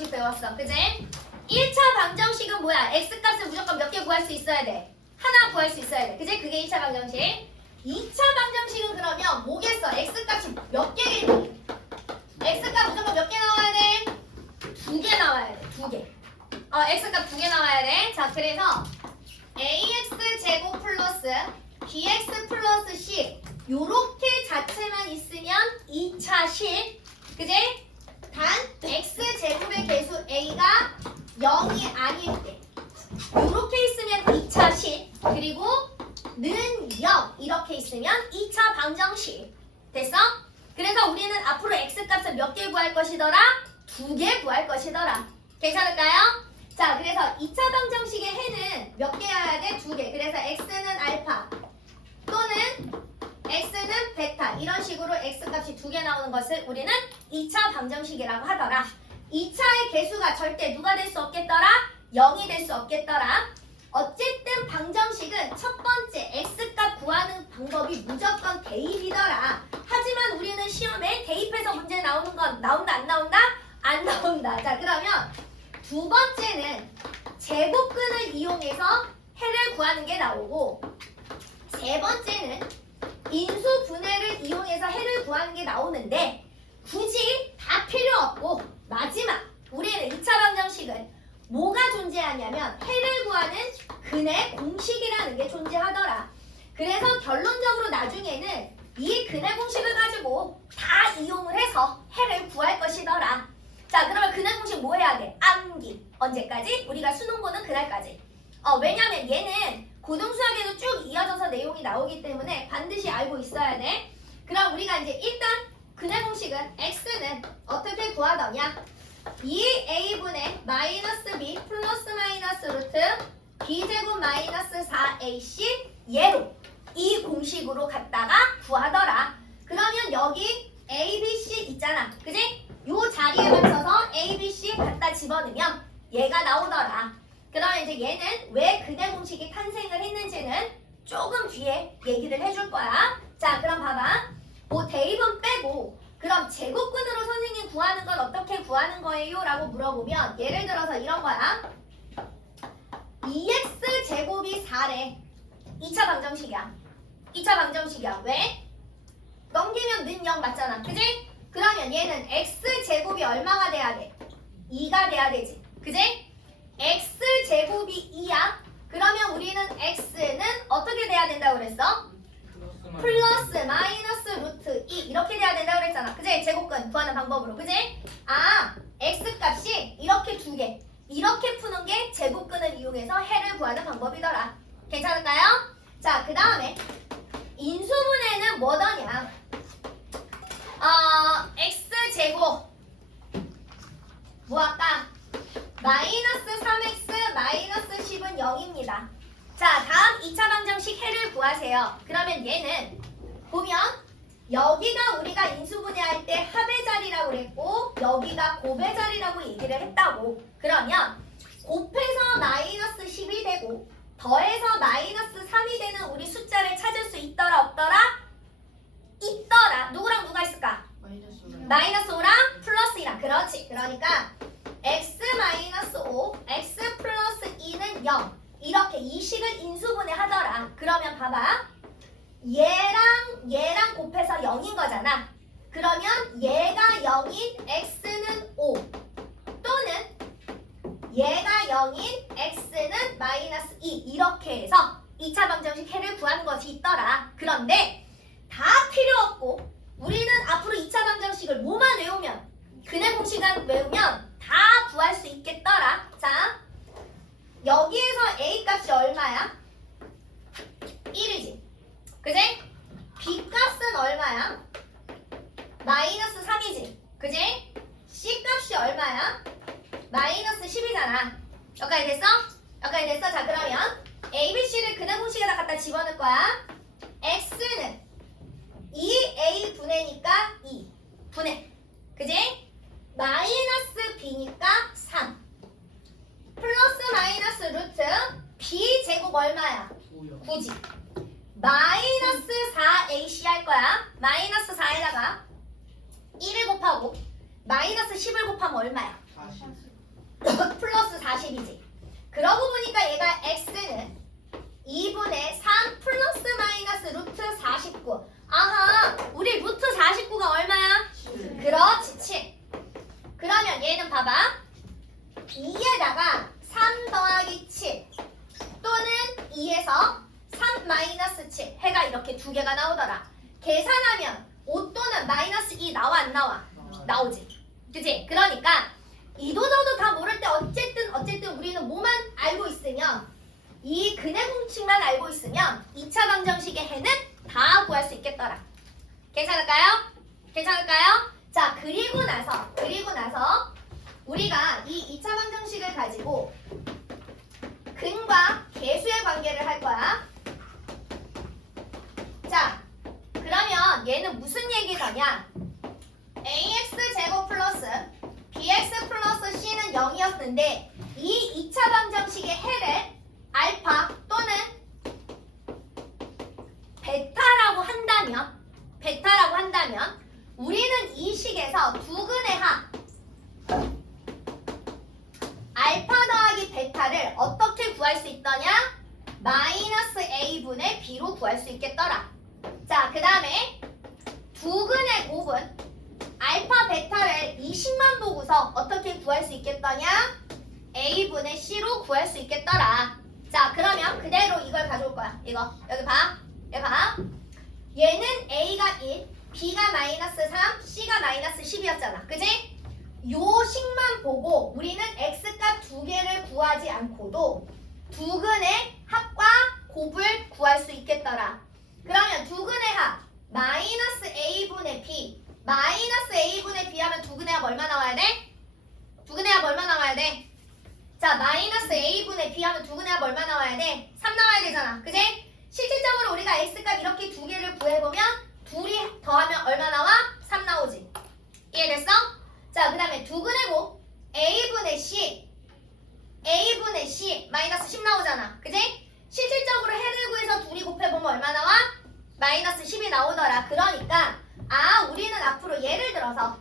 방정식 배웠어. 그지? 1차 방정식은 뭐야? x값을 무조건 몇 개 구할 수 있어야 돼? 하나 구할 수 있어야 돼. 그지? 그게 1차 방정식. 2차 방정식은 그러면 뭐겠어? x값이 몇 개겠니? x값 무조건 몇 개 나와야 돼? 2개 나와야 돼. 2개. x값 2개 나와야 돼. 자, 그래서 ax 제곱 플러스 bx 플러스 c 요렇게 자체만 있으면 2차식. 그지? 단 x 제곱의 개수 a가 0이 아닐 때 요렇게 있으면 2차식. 그리고 는 0 이렇게 있으면 2차 방정식. 됐어? 그래서 우리는 앞으로 x값을 몇 개 구할 것이더라? 2개 구할 것이더라. 괜찮을까요? 자, 그래서 2차 방정식의 해는 몇 개여야 돼? 2개. 그래서 x는 알파 또는 x는 베타 이런 식으로 x값이 2개 나오는 것을 우리는 2차 방정식이라고 하더라. 2차의 개수가 절대 누가 될 수 없겠더라? 0이 될 수 없겠더라. 어쨌든 방정식은 첫 번째 x값 구하는 방법이 무조건 대입이더라. 하지만 우리는 시험에 대입해서 문제 나오는 건 나온다 안 나온다? 안 나온다. 자, 그러면 두 번째는 제곱근을 이용해서 해를 구하는 게 나오고, 세 번째는 인수분해를 이용해서 해를 구하는 게 나오는데 굳이 다 필요 없고 마지막 우리는 2차 방정식은 뭐가 존재하냐면 해를 구하는 근의 공식이라는 게 존재하더라. 그래서 결론적으로 나중에는 이 근의 공식을 가지고 다 이용을 해서 해를 구할 것이더라. 자, 그러면 근의 공식 뭐 해야 돼? 암기. 언제까지? 우리가 수능 보는 그날까지. 왜냐면 얘는 고등수학에도 쭉 이어져서 내용이 나오기 때문에 반드시 알고 있어야 돼. 그럼 우리가 이제 일단 근의 공식은 x는 어떻게 구하더냐? 2a분의 마이너스 b 플러스 마이너스 루트 b제곱 마이너스 4ac 얘로 이 공식으로 갖다가 구하더라. 그러면 여기 a, b, c 있잖아. 그지? 요 자리에 맞춰서 a, b, c 갖다 집어넣으면 얘가 나오더라. 그러면 이제 얘는 왜 근의 공식이 탄생을 했는지는 조금 뒤에 얘기를 해줄 거야. 자, 그럼 봐봐. 뭐 대입은 빼고 그럼 제곱근으로 선생님 구하는 건 어떻게 구하는 거예요? 라고 물어보면 예를 들어서 이런 거야. 2x 제곱이 4래. 2차 방정식이야. 2차 방정식이야. 왜? 넘기면 는 0 맞잖아. 그지? 그러면 얘는 x 제곱이 얼마가 돼야 돼? 2가 돼야 되지. 그지? x 제곱이 2야. 그러면 우리는 x는 어떻게 돼야 된다고 그랬어? 플러스 마이너스 루트 2 이렇게 돼야 된다고 그랬잖아. 그지? 제곱근 구하는 방법으로. 그지? x 값이 이렇게 2개 이렇게 푸는 게 제곱근을 이용해서 해를 구하는 방법이더라. 괜찮을까요? 자, 그 다음에 인수분해는 뭐더냐? x제곱 뭐 할까? 마이너스 3x 마이너스 10은 0입니다. 자, 다음 2차 방정식 해를 구하세요. 그러면 얘는 보면 여기가 우리가 인수분해할 때 합의 자리라고 그랬고 여기가 곱의 자리라고 얘기를 했다고. 그러면 곱해서 마이너스 10이 되고 더해서 마이너스 3이 되는 우리 숫자를 찾을 수 있더라 없더라? 있더라. 누구랑 누가 있을까? 마이너스 5랑 플러스 2랑. 그렇지. 그러니까 x 마이너스 5 x 플러스 2는 0 이렇게 이 식을 인수분해 하더라. 그러면 봐봐. 얘랑 곱해서 0인 거잖아. 그러면 얘가 0인 x는 5 또는 얘가 0인 x는 마이너스 2 이렇게 해서 2차 방정식 해를 구하는 것이 있더라. 그런데 다 필요 없고 우리는 앞으로 2차 방정식을 뭐만 외우면 근의 공식만 외우면 다 구할 수 있겠더라. 자, 여기에서 a 값이 얼마야? 1이지. 그지? b 값은 얼마야? 마이너스 3이지. 그지? c 값이 얼마야? 마이너스 10이잖아. 여기까지 됐어? 여기까지 됐어? 자, 그러면 a, b, c를 근의 공식에다 갖다 집어넣을 거야. x는 2a 분해니까 2 분해. 그지? 마이너스 b니까 3 플러스 마이너스 루트 b 제곱 얼마야? 9지. 마이너스 4ac 할 거야. 마이너스 4에다가 1을 곱하고 마이너스 10을 곱하면 얼마야? 플러스 40이지. 그러고 보니까 얘가 x는 2분의 3 플러스 마이너스 루트 49. 아하, 우리 루트 49가 얼마야? 그렇지, 7. 그러면 얘는 봐봐. 2에다가 3 더하기 7 또는 2에서 3 마이너스 7 해가 이렇게 두 개가 나오더라. 계산하면 5 또는 마이너스 2 나와 안 나와? 나오지. 그치? 그러니까 이도 저도 다 모를 때 어쨌든 우리는 뭐만 알고 있으면 이 근의 공식만 알고 있으면 2차 방정식의 해는 다 구할 수 있겠더라. 괜찮을까요? 괜찮을까요? 자, 그리고 나서 우리가 이 2차 방정식을 가지고 근과 계수의 관계를 할 거야. 자, 그러면 얘는 무슨 얘기가냐? ax 제곱 플러스 bx 플러스 c는 0이었는데 이 2차 방정식의 해를 알파 또는 베타라고 한다면 우리는 이 식에서 두 근의 합 알파 더하기 베타를 어떻게 구할 수 있더냐? 마이너스 a분의 b로 구할 수 있겠더라. 자, 그 다음에 두 근의 곱은 알파 베타를 이 식만 보고서 어떻게 구할 수 있겠더냐? a분의 c로 구할 수 있겠더라. 자, 그러면 그대로 이걸 가져올 거야. 이거 여기 봐. 얘는 a가 1, b가 마이너스 3, c가 마이너스 10이었잖아. 그지? 요 식만 보고 우리는 x값 두 개를 구하지 않고도 두 근의 합과 곱을 구할 수 있겠더라. 그러면 두 근의 합 마이너스 a분의 b 하면 두 근의 합 얼마 나와야 돼? 두 근의 합 얼마 나와야 돼? 자, 마이너스 a분의 b 하면 두 근의 합 얼마 나와야 돼? 3 나와야 되잖아. 그지? 실질적으로 우리가 x값 이렇게 두 개를 구해보면 둘이 더하면 얼마 나와? 3 나오지. 이해됐어? 자, 그 다음에 두 근의 곱 a분의 c 마이너스 10 나오잖아. 그지? 실질적으로 해를 구해서 둘이 곱해보면 얼마 나와? 마이너스 10이 나오더라. 그러니까 우리는 앞으로 예를 들어서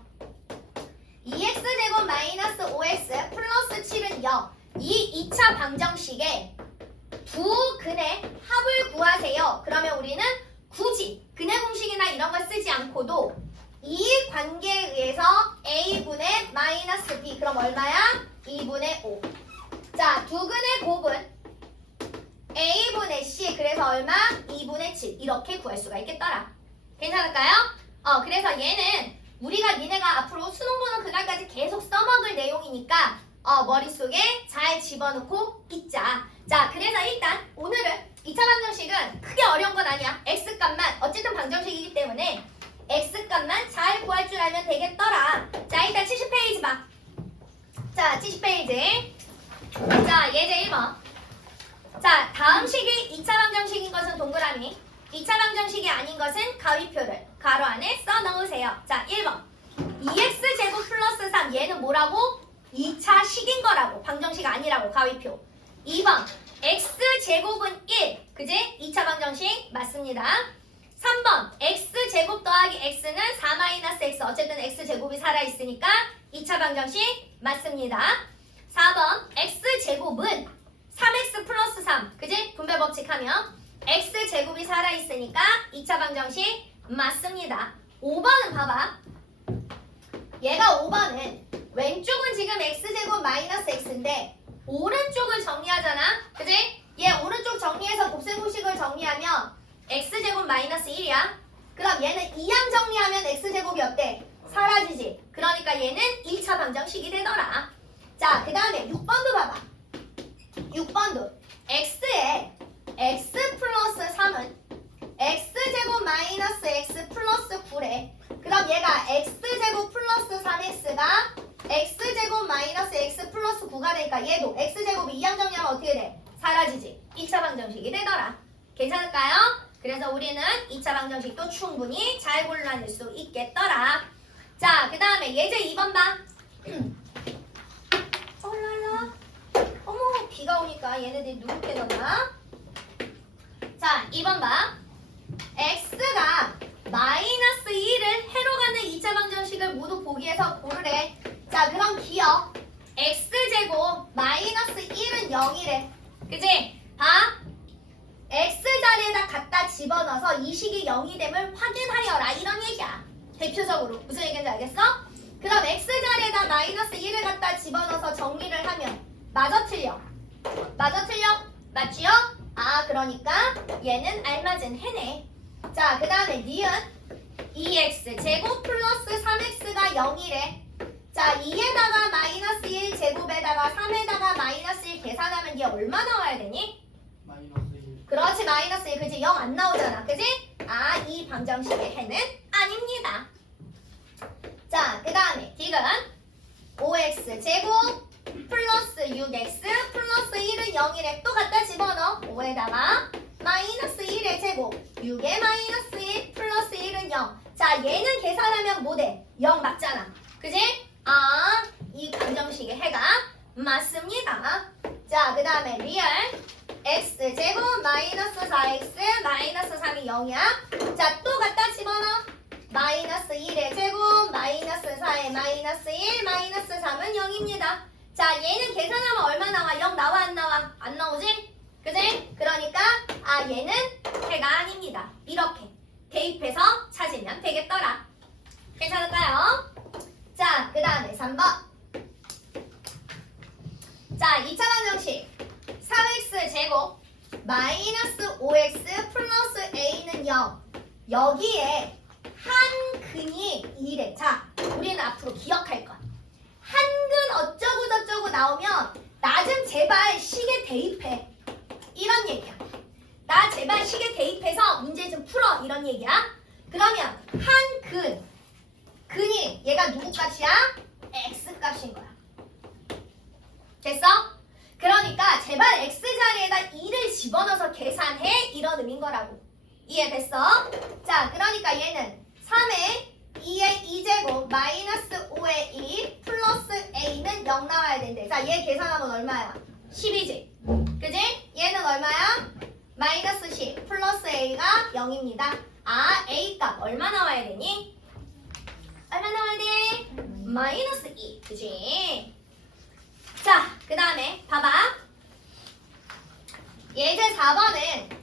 2x제곱 마이너스 5x 플러스 7은 0 이 2차 방정식에 두 근의 합을 구하세요. 그러면 우리는 굳이 근의 공식이나 이런 걸 쓰지 않고도 이 관계에 의해서 a분의 마이너스 b 그럼 얼마야? 2분의 5. 자, 두 근의 곱은 a분의 c 그래서 얼마? 2분의 7 이렇게 구할 수가 있겠더라. 괜찮을까요? 그래서 얘는 우리가 니네가 앞으로 수능 보는 그날까지 계속 써먹을 내용이니까 머릿속에 잘 집어넣고 있자. 자, 그래서 일단 오늘은 2차 방정식은 크게 어려운 건 아니야. x값만 어쨌든 방정식이기 때문에 x값만 잘 구할 줄 알면 되겠더라. 자, 일단 70페이지 봐. 자, 70페이지. 자, 예제 1번. 자, 다음 식이 2차 방정식인 것은 동그라미, 2차 방정식이 아닌 것은 가위표를 가로 안에 써넣으세요. 자, 1번 2x제곱 플러스 3 얘는 뭐라고? 2차 식인 거라고. 방정식 아니라고. 가위표. 2번 x제곱은 1 그지? 2차 방정식 맞습니다. 3번 x제곱 더하기 x는 4 마이너스 x 어쨌든 x제곱이 살아있으니까 2차 방정식 맞습니다. 4번 x제곱은 3x 플러스 3 그지? 분배 법칙 하면 x제곱이 살아있으니까 2차 방정식 맞습니다. 5번은 봐봐. 얘가 5번은 왼쪽은 지금 x제곱 마이너스 x인데 오른쪽을 정리하잖아. 그지? 얘 오른쪽 정리해서 곱셈공식을 정리하면 x제곱 마이너스 1이야. 그럼 얘는 2항 정리하면 x제곱이 어때? 사라지지. 그러니까 얘는 1차 방정식이 되더라. 자, 그 다음에 6번도 봐봐. 6번도 x에 x 플러스 3은 x제곱 마이너스 x 플러스 9래. 그럼 얘가 x제곱 플러스 3x가 x제곱 마이너스 x 플러스 9가 되니까 얘도 x제곱이 2항 정리하면 어떻게 돼? 사라지지. 2차 방정식이 되더라. 괜찮을까요? 그래서 우리는 2차 방정식도 충분히 잘 골라낼 수 있겠더라. 자, 그 다음에 예제 2번 봐. 랄라. 어머, 비가 오니까 얘네들이 누렇게 넣나? 자, 2번 봐. x가 마이너스 2를 해로 가는 2차 방정식을 모두 보기에서 고르래. 자, 그럼 기억 x제곱 x제곱 마이너스 1은 0이래. 그지? 봐. x자리에다 갖다 집어넣어서 이 식이 0이 됨을 확인하여라. 이런 얘기야. 대표적으로. 무슨 얘기인지 알겠어? 그럼 x자리에다 마이너스 1을 갖다 집어넣어서 정리를 하면 맞아 틀려? 맞아 틀려? 맞지요? 아 그러니까 얘는 알맞은 해네. 자 그 다음에 니은 2x 제곱 플러스 3x가 0이래. 자 2에다가 마이너스 1 제곱에다가 3에다가 마이너스 1 계산하면 얘 얼마 나와야 되니? 마이너스 1. 그렇지 마이너스 1 그지? 0 안 나오잖아 그지? 아 이 방정식의 해는 아닙니다. 자 그 다음에 디귿 5x 제곱 플러스 6x 플러스 1은 0이래. 또 갖다 집어넣어. 5에다가 마이너스 1의 제곱 6의 마이너스 1 플러스 1은 0. 자 얘는 계산하면 뭐 돼? 0 맞잖아 그지? 아 이 방정식의 해가 맞습니다. 자 그 다음에 리얼 x 제곱 마이너스 4x 마이너스 3이 0이야. 자 또 갖다 집어넣어. 마이너스 1의 제곱 마이너스 4의 마이너스 1 마이너스 3은 0입니다. 자 얘는 계산하면 얼마 나와? 0 나와 안 나와? 안 나오지? 그지? 그러니까 아 얘는 해가 아닙니다. 이렇게 대입해서 찾으면 되겠더라. 괜찮을까요? 자 그 다음에 3번. 자 2차 방정식 3x 제곱 마이너스 5x 플러스 a는 0. 여기에 한 근이 2래. 자 우리는 앞으로 기억할 것. 한근 어쩌고 저쩌고 나오면 나 좀 제발 식에 대입해. 이런 얘기야. 나 제발 식에 대입해서 문제 좀 풀어. 이런 얘기야. 그러면 한 근이 얘가 누구 값이야? x 값인 거야. 됐어? 그러니까 제발 x자리에다 2를 집어넣어서 계산해. 이런 의미인 거라고. 이해됐어? 자 그러니까 얘는 3의 2의 2제곱 마이너스 5의 2 플러스 a는 0 나와야 된대. 자 얘 계산하면 얼마야? 10이지. 그지? 얘는 얼마야? 마이너스 10 플러스 a가 0입니다. 아 a 값 얼마 나와야 되니? 얼마 나와야 돼? 마이너스 2. 그지? 자 그 다음에 봐봐. 예제 4번은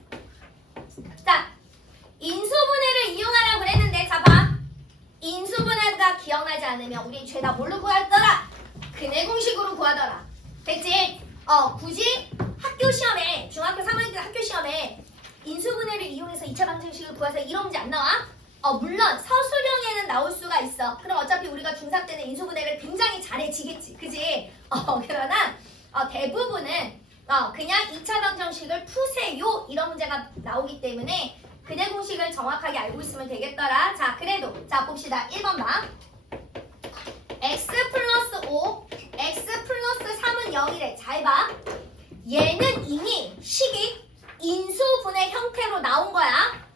자 인수분해를 이용하라고 그랬는데 자 봐. 인수분해가 기억나지 않으면 우리 죄다 뭘로 구하더라? 근해 공식으로 구하더라. 됐지? 굳이 학교 시험에 중학교 3학년 때 학교 시험에 인수분해를 이용해서 2차 방정식을 구해서 이런 문제 안 나와? 물론 서술형에는 나올 수가 있어. 그럼 어차피 우리가 중3 때는 인수분해를 굉장히 잘해지겠지. 그지? 그러나 대부분은 그냥 2차 방정식을 푸세요 이런 문제가 나오기 때문에 근해 공식을 정확하게 알고 있으면 되겠더라. 자 그래도 자 봅시다. 1번 봐. x 플러스 5 x 플러스 3은 0이래. 잘 봐. 얘는 이미 식이 인수분해 형태로 나온 거야.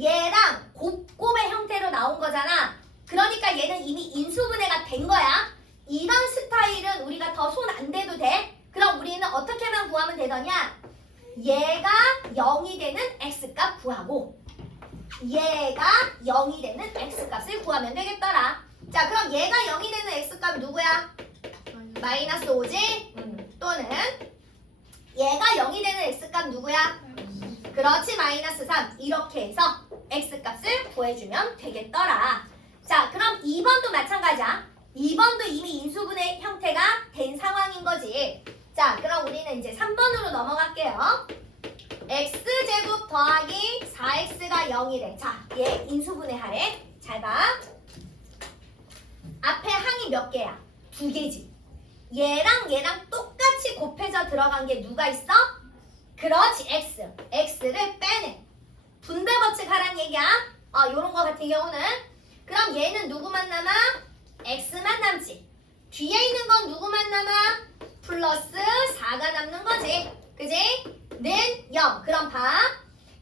얘랑 곱곱의 형태로 나온 거잖아. 그러니까 얘는 이미 인수분해가 된 거야. 이런 스타일은 우리가 더 손 안 대도 돼. 그럼 우리는 어떻게만 구하면 되더냐? 얘가 0이 되는 x값 구하고 얘가 0이 되는 x값을 구하면 되겠더라. 자 그럼 얘가 0이 되는 x값 누구야? 마이너스 5지? 또는 얘가 0이 되는 x값 누구야? 그렇지 마이너스 3. 이렇게 해서 x값을 구해주면 되겠더라. 자 그럼 2번도 마찬가지야. 2번도 이미 인수분해 형태가 된 상황인 거지. 자 그럼 우리는 이제 3번으로 넘어갈게요. x제곱 더하기 4x가 0이래. 자 얘 인수분해 하래. 잘 봐. 앞에 항이 몇 개야? 2개지. 얘랑 똑같이 곱해져 들어간 게 누가 있어? 그렇지 x. x를 빼내. 분배 법칙 하란 얘기야. 요런 거 같은 경우는 그럼 얘는 누구만 남아? x만 남지. 뒤에 있는 건 누구만 남아? 플러스 4가 남는 거지. 그지? 는 0. 그럼 봐.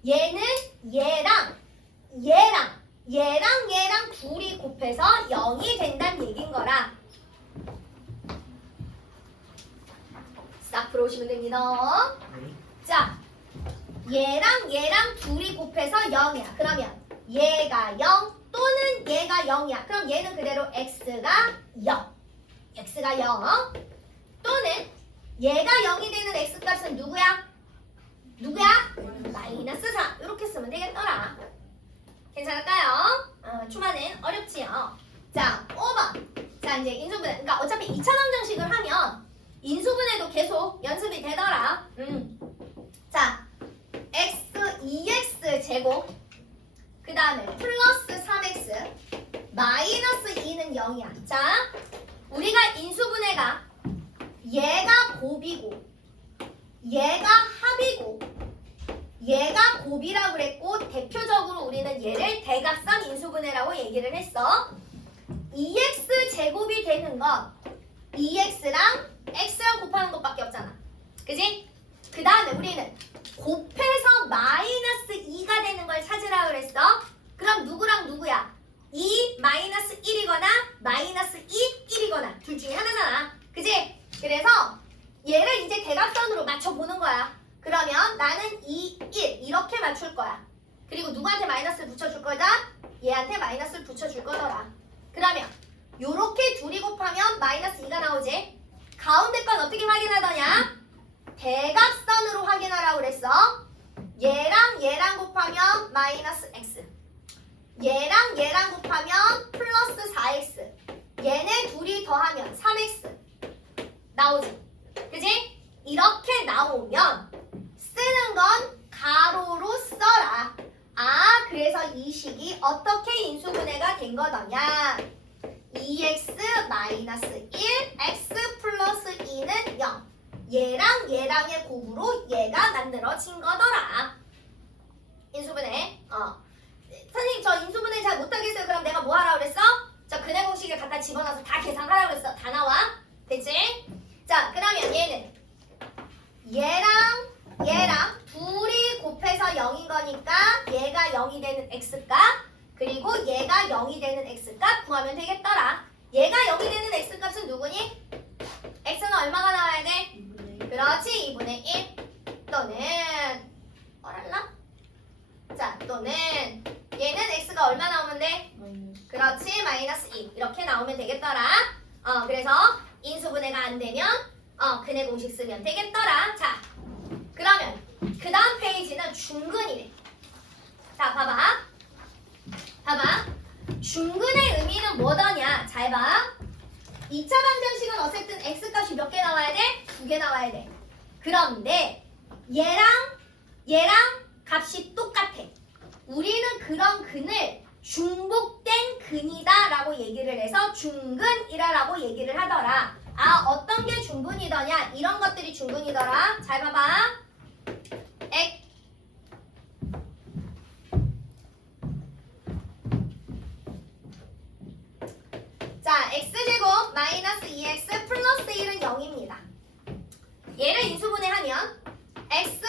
얘는 얘랑 둘이 곱해서 0이 된다는 얘긴 거라. 싹 풀어오시면 됩니다. 자, 얘랑 둘이 곱해서 0이야. 그러면 얘가 0 또는 얘가 0이야. 그럼 얘는 그대로 x가 0. x가 0 또는 얘가 0이 되는 x값은 누구야? 마이너스 4 이렇게 쓰면 되겠더라. 괜찮을까요? 초반은 어렵지요. 자, 5번. 자, 이제 인수분해. 그러니까 어차피 2차 방정식을 하면 인수분해도 계속 연습이 되더라. 자, x 2x 제곱 그 다음에 플러스 3x 마이너스 2는 0이야. 자, 우리가 인수분해가 얘가 곱이고 얘가 합이고 얘가 곱이라고 그랬고 대표적으로 우리는 얘를 대각선 인수분해라고 얘기를 했어. 2x 제곱이 되는 건 2x랑 x랑 곱하는 것밖에 없잖아. 그지? 그 다음에 우리는 곱해서 마이너스 2가 되는 걸 찾으라 그랬어. 그럼 누구랑 누구야? 2 마이너스 1이거나 마이너스 2 1이거나 둘 중에 하나잖아. 그지? 그래서 얘를 이제 대각선으로 맞춰보는 거야. 그러면 나는 2, 1 이렇게 맞출 거야. 그리고 누구한테 마이너스를 붙여줄 거다? 얘한테 마이너스를 붙여줄 거더라. 그러면 요렇게 둘이 곱하면 마이너스 2가 나오지? 가운데 건 어떻게 확인하더냐? 대각선으로 확인하라고 그랬어. 얘랑 얘랑 곱하면 마이너스 x 얘랑 얘랑 곱하면 플러스 4x 얘네 둘이 더하면 3x 나오지? 그지? 이렇게 나오면 쓰는 건 가로로 써라. 아, 그래서 이 식이 어떻게 인수분해가 된 거더냐? 2x 마이너스 1 x 플러스 2는 0 얘랑 얘랑의 곱으로 얘가 만들어진 거더라. 인수분해. 선생님 저 인수분해 잘 못하겠어요. 그럼 내가 뭐 하라고 그랬어? 저 근해 공식을 갖다 집어넣어서 다 계산하라고 그랬어. 다 나와. 됐지? 자, 그러면 얘는 얘랑 둘이 곱해서 0인 거니까 얘가 0이 되는 x값 그리고 얘가 0이 되는 x값 구하면 되겠더라. 얘가 0이 되는 x값은 누구니? x는 얼마가 나와야 돼? 그렇지, 2분의 1 또는 어랄라? 자, 또는 얘는 x가 얼마 나오면 돼? 그렇지, 마이너스 2 이렇게 나오면 되겠더라. 그래서 인수분해가 안 되면 근해 공식 쓰면 되겠더라. 자, 그러면 그 다음 페이지는 중근이래. 자, 봐봐. 중근의 의미는 뭐더냐? 잘 봐. 2차 방정식은 어쨌든 x값이 몇 개 나와야 돼? 2개 나와야 돼. 그런데 얘랑 값이 똑같아. 우리는 그런 근을 중복된 근이다 라고 얘기를 해서 중근이라고 얘기를 하더라. 아, 어떤 게 중근이더냐? 이런 것들이 중근이더라. 잘 봐봐. 자, x제곱 마이너스 2x 플러스 1은 0입니다. 얘를 인수분해하면 x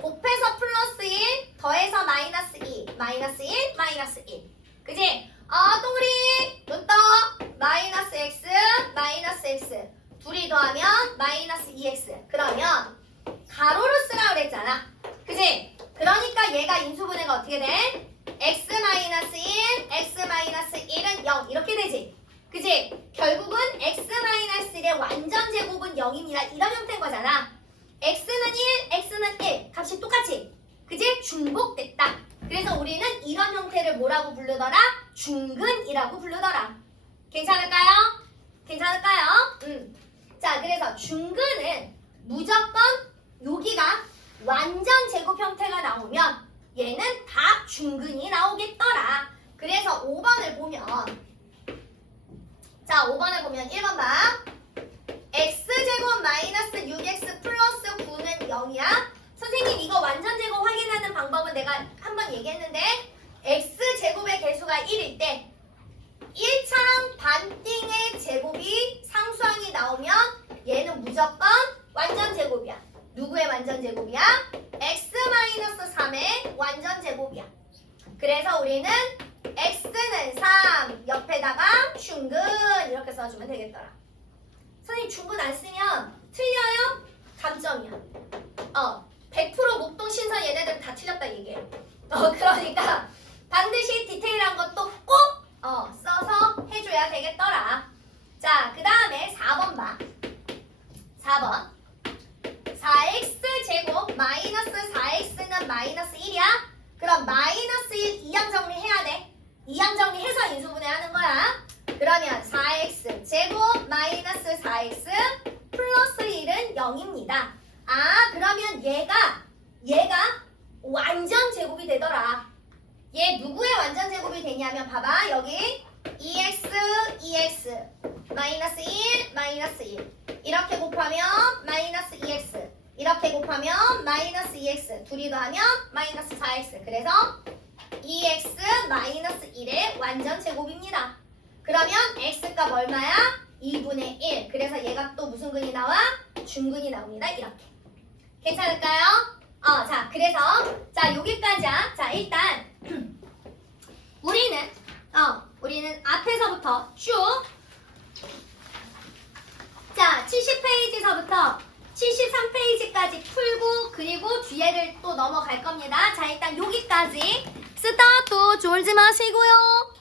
곱해서 플러스 1 더해서 마이너스 2 마이너스 1 마이너스 1 그지? 동그리 눈 떠 마이너스 x 둘이 더하면 마이너스 2x 그러면 가로로 쓰라 그랬잖아. 그지? 그러니까 얘가 인수분해가 어떻게 돼? x 마이너스 1 x 마이너스 1은 0 이렇게 되지. 그지? 결국은 x 마이너스 1의 완전 제곱은 0입니다. 이런 형태인 거잖아. x는 1 x는 1 값이 똑같이. 그지? 중복됐다. 그래서 우리는 이런 형태를 뭐라고 부르더라? 중근이라고 부르더라. 괜찮을까요? 자, 그래서 중근은 무조건 여기가 완전 제곱 형태가 나오면 얘는 다 중근이 나오겠더라. 그래서 5번을 보면 자, 5번을 보면 1번 봐. x제곱 마이너스 6x 플러스 9는 0이야. 선생님 이거 완전 제곱 확인하는 방법은 내가 한번 얘기했는데 x제곱의 개수가 1일 때 1차랑 반띵의 제곱이 상수항이 나오면 얘는 무조건 완전 제곱이야. 누구의 완전 제곱이야? x-3의 완전 제곱이야. 그래서 우리는 x는 3 옆에다가 중근 이렇게 써주면 되겠더라. 선생님 중근 안 쓰면 틀려요? 감점이야. 100% 목동 신선 얘네들은 다 틀렸다 얘기해. 그러니까 반드시 디테일한 것도 꼭 써서 해줘야 되겠더라. 자, 자, 그 다음에 4번 봐. 4번. 4x 제곱 마이너스 4x는 마이너스 1이야? 그럼 마이너스 1 이항 정리해야 돼. 이항 정리해서 인수분해하는 거야. 그러면 4x 제곱 마이너스 4x 플러스 1은 0입니다. 아, 그러면 얘가 완전 제곱이 되더라. 얘 누구의 완전 제곱이 되냐면 봐봐. 여기 2x 마이너스 1 마이너스 1 이렇게 곱하면 마이너스 2x 이렇게 곱하면 마이너스 2x 둘이 더하면 마이너스 4x 그래서 2x 마이너스 1의 완전 제곱입니다. 그러면 x값 얼마야? 2분의 1 그래서 얘가 또 무슨 근이 나와? 중근이 나옵니다. 이렇게 괜찮을까요? 자 그래서 자 여기까지야. 자 일단 우리는 앞에서부터 쭉 자 70페이지서부터 73페이지까지 풀고 그리고 뒤에를 또 넘어갈 겁니다. 자 일단 여기까지 스타트 졸지 마시고요.